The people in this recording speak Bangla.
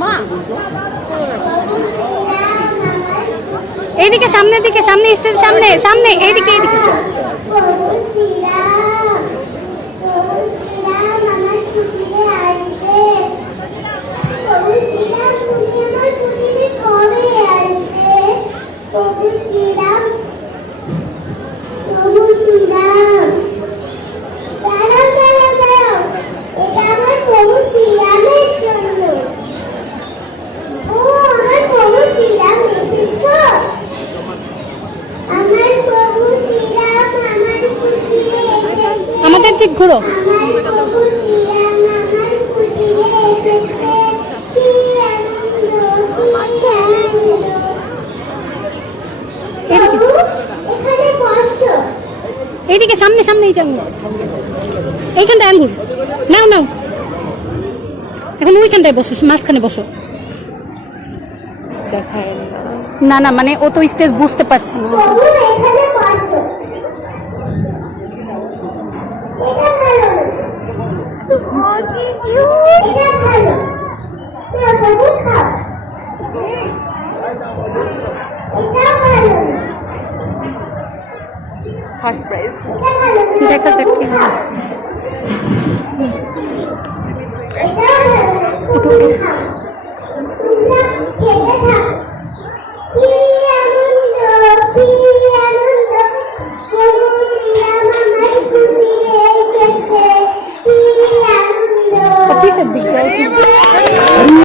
এদিকে এইদিকে সামনের দিকে সামনে স্টেজ সামনে সামনে এদিকে এদিকে শ্রীরাম বসো এইদিকে সামনে সামনে এই যাব এইখানটায় আঙ্গুর নাও নাও। এখন ওইখানটায় বসো মাঝখানে বসো। না। না মানে ও তো স্টেজ বুঝতে পারছে না। ফার্স্ট প্রাইজ এটা ভালো না দেখা যাক কি হয়। Amen.